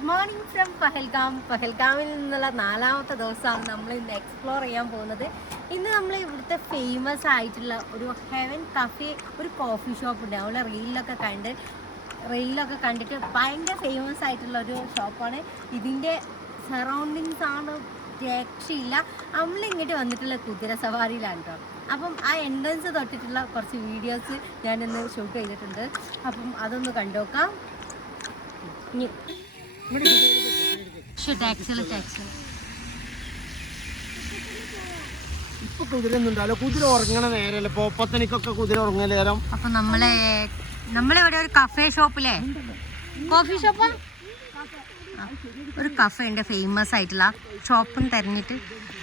Good morning from Pahalgam. പഹൽഗാമിൽ നിന്നുള്ള 4ാമത്തെ ദിവസമാണ് നമ്മൾ ഇന്ന് എക്സ്പ്ലോർ ചെയ്യാൻ പോകുന്നത്. ഇന്ന് നമ്മൾ ഇവിടുത്തെ ഫേമസ് ആയിട്ടുള്ള ഒരു ഹെവൻ കഫേ, ഒരു കോഫി ഷോപ്പ് ഉണ്ട്. അവിടെ റീലിലൊക്കെ കണ്ടിട്ട് ഭയങ്കര ഫേമസ് ആയിട്ടുള്ള ഒരു ഷോപ്പാണ്. ഇതിൻ്റെ സറൗണ്ടിങ്സ് ആണ് രക്ഷയില്ല. നമ്മളിങ്ങോട്ട് വന്നിട്ടുള്ള കുതിര സവാരിയിലാണ് കേട്ടോ. അപ്പം ആ എൻട്രൻസ് തൊട്ടിട്ടുള്ള കുറച്ച് വീഡിയോസ് ഞാനിന്ന് ഷൂട്ട് ചെയ്തിട്ടുണ്ട്. അപ്പം അതൊന്ന് കണ്ടുനോക്കാം. ഇപ്പൊ കുതിര ഒന്നുണ്ടല്ലോ, കുതിര ഉറങ്ങണ നേരല്ലേ, പോപ്പത്തനിക്കൊക്കെ കുതിര ഉറങ്ങണ നേരം. അപ്പൊ നമ്മളിവിടെ ഒരു കഫേ ഷോപ്പിലെ കോഫി ഷോപ്പ്, ഒരു കഫേ ഉണ്ട് ഫേമസ് ആയിട്ടുള്ള ഷോപ്പും തിരഞ്ഞിട്ട്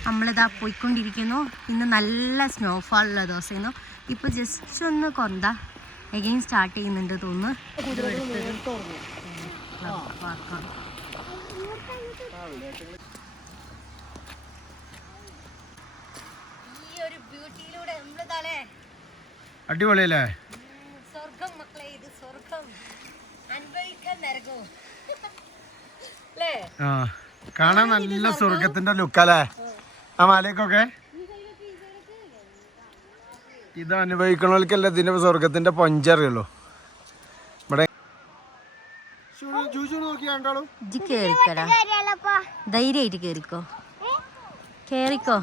നമ്മളിതാ പോയിക്കൊണ്ടിരിക്കുന്നു. ഇന്ന് നല്ല സ്നോഫാളുള്ള ദിവസമായിരുന്നു. ഇപ്പൊ ജസ്റ്റ് ഒന്ന് കൊന്ത എഗെയിൻ സ്റ്റാർട്ട് ചെയ്യുന്നുണ്ട് തോന്നുന്നു. അടിപൊളിയല്ലേ? സ്വർഗം മക്കളെ, ഇത് സ്വർഗം. അനുഭവിക്കാൻ നരകവും. കാണാൻ നല്ല സ്വർഗത്തിന്റെ ലുക്കല്ലേ ആ മലയൊക്കെ. ഇത് അനുഭവിക്കണവർക്കല്ല ഇതിന്റെ സ്വർഗത്തിന്റെ പഞ്ചറിയുള്ളൂ. ഇവിടെ ധൈര്യമായിട്ട് കേറിക്കോ, കേറിക്കോ.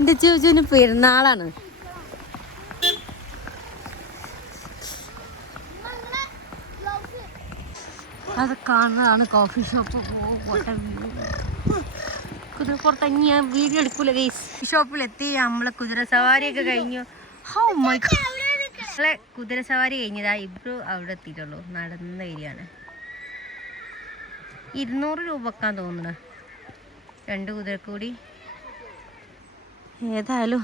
എന്റെ ചോദിച്ചു പെരുന്നാളാണ്. അത് കാണുന്നതാണ് കോഫി ഷോപ്പ്. കുതിരപ്പുറത്ത് ഞാൻ വീഡിയോ എടുക്കൂല ഗൈസ്. ഈ ഷോപ്പിലെത്തി നമ്മളെ കുതിര സവാരിയൊക്കെ കഴിഞ്ഞു. നമ്മളെ കുതിര സവാരി കഴിഞ്ഞതാ. ഇബ്രു അവിടെ എത്തിയിട്ടുള്ളൂ. നടന്ന ഏരിയയാണ്. 200 രൂപക്കാൻ തോന്നുന്നു 2 കുതിരക്കൂടി. ഏതായാലും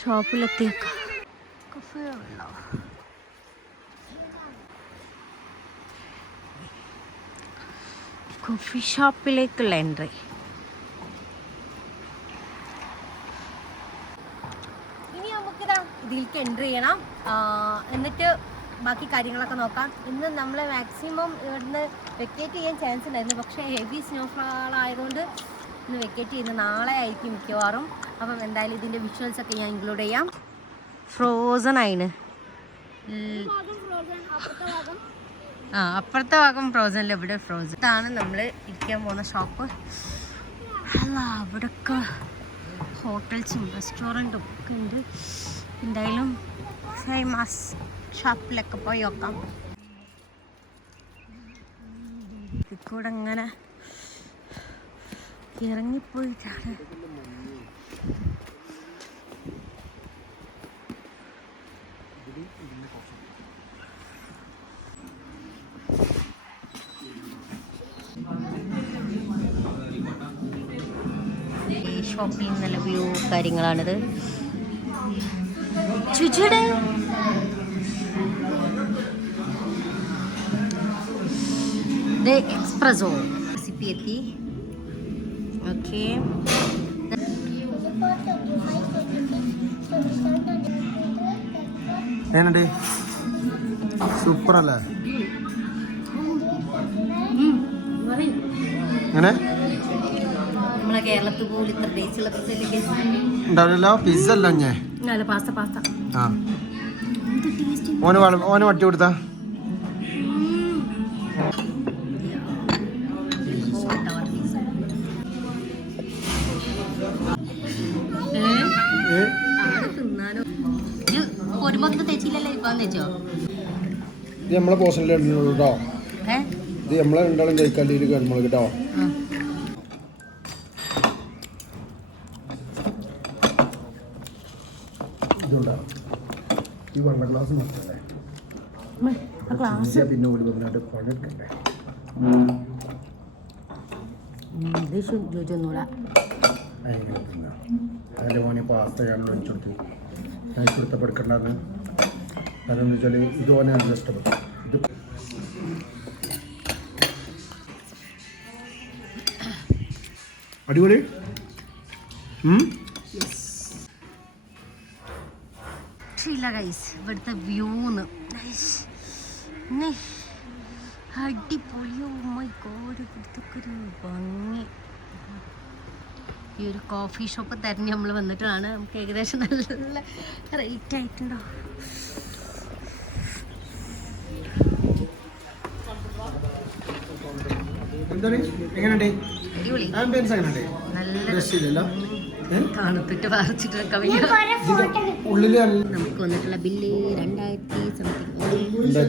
ഷോപ്പിലെത്തിയേക്കാം. Coffee ഷോപ്പിലേക്കുള്ള entry. ഇനി നമുക്കിതാ ഇതിലേക്ക് എൻട്രി ചെയ്യണം. എന്നിട്ട് ബാക്കി കാര്യങ്ങളൊക്കെ നോക്കാം. ഇന്ന് നമ്മൾ മാക്സിമം ഇവിടുന്ന് വെക്കേറ്റ് ചെയ്യാൻ ചാൻസ് ഉണ്ടായിരുന്നു. പക്ഷേ ഹെവി സ്നോഫാൾ ആയതുകൊണ്ട് ഇന്ന് വെക്കേറ്റ് ചെയ്യുന്നത് നാളെ ആയിരിക്കും മിക്കവാറും. അപ്പം എന്തായാലും ഇതിൻ്റെ വിഷ്വൽസൊക്കെ ഞാൻ ഇൻക്ലൂഡ് ചെയ്യാം. ഫ്രോസൺ ആയിന്. അപ്പുറത്തെ ഭാഗം ഫ്രോസണിൽ, ഇവിടെ ഫ്രോസൺ. ഇതാണ് നമ്മൾ ഇരിക്കാൻ പോകുന്ന ഷോപ്പ്. അല്ല, അവിടെയൊക്കെ ഹോട്ടൽസും റെസ്റ്റോറൻറ്റും ഒക്കെ ഉണ്ട്. എന്തായാലും ഫേമസ് ഷോപ്പിലൊക്കെ പോയി നോക്കാം. ഇതിക്കൂടെ അങ്ങനെ ഇറങ്ങിപ്പോയിട്ടാണ്. ഈ ഷോപ്പിൽ നല്ല വ്യൂ കാര്യങ്ങളാണിത്. ചുചുടെ എക്സ്പ്രസോ റെസിപ്പി എത്തി. ഓക്കെ, ഏനുണ്ട്? സൂപ്പർ അല്ലേ? എങ്ങനെ നമ്മളെ കേരളത്തിൽ പോലും ഇത്ര ടേസ്റ്റുള്ള ഉണ്ടാവില്ലല്ലോ. പിസ്സ അല്ല ഞാൻ പാസ്ത. ആ, ഓന് വട്ടി കൊടുത്താ. ഇത് നമ്മളെ പോഷനിൽ കേട്ടോ. ഇത് നമ്മളെ രണ്ടാളും കഴിക്കാണ്ടിരിക്കും നമ്മൾ കേട്ടോ. ഇതുണ്ടാവും. ഈ വെള്ള ഗ്ലാസ് മറ്റല്ലേ പിന്നെ ഒരു വന്നിട്ട് പഴക്കണ്ടേ. ഇത് രുചിയൊന്നുമില്ല. അതിൻ്റെ മോനെ പാസ്ത ഞാൻ ഒഴിച്ചെടുത്ത് കൊടുത്തപ്പോൾ എടുക്കേണ്ടതെന്ന് അതെന്ന് വെച്ചാൽ ഇത് ഓനെ നല്ല ഇഷ്ടപ്പെട്ടു. ഇത് അടിപൊളി. ഇല്ല ഗൈസ്, ഇവിടുത്തെ വ്യൂന്ന് അടിപൊളിയോ. മൈ ഗോഡ്, ഇവിടുത്തെ ഒരു ഭംഗി. ഈ ഒരു കോഫി ഷോപ്പ് തിരഞ്ഞ് നമ്മൾ വന്നിട്ടാണ്. നമുക്ക് ഏകദേശം നല്ല റേറ്റ് ആയിട്ടുണ്ടോ. അടിപൊളി, നല്ല തണുത്തിട്ട് പറിച്ചിട്ടൊക്കെ ഉള്ളിൽ നമുക്ക് വന്നിട്ടുള്ള ബില്ല് 2000 സംതിങ്.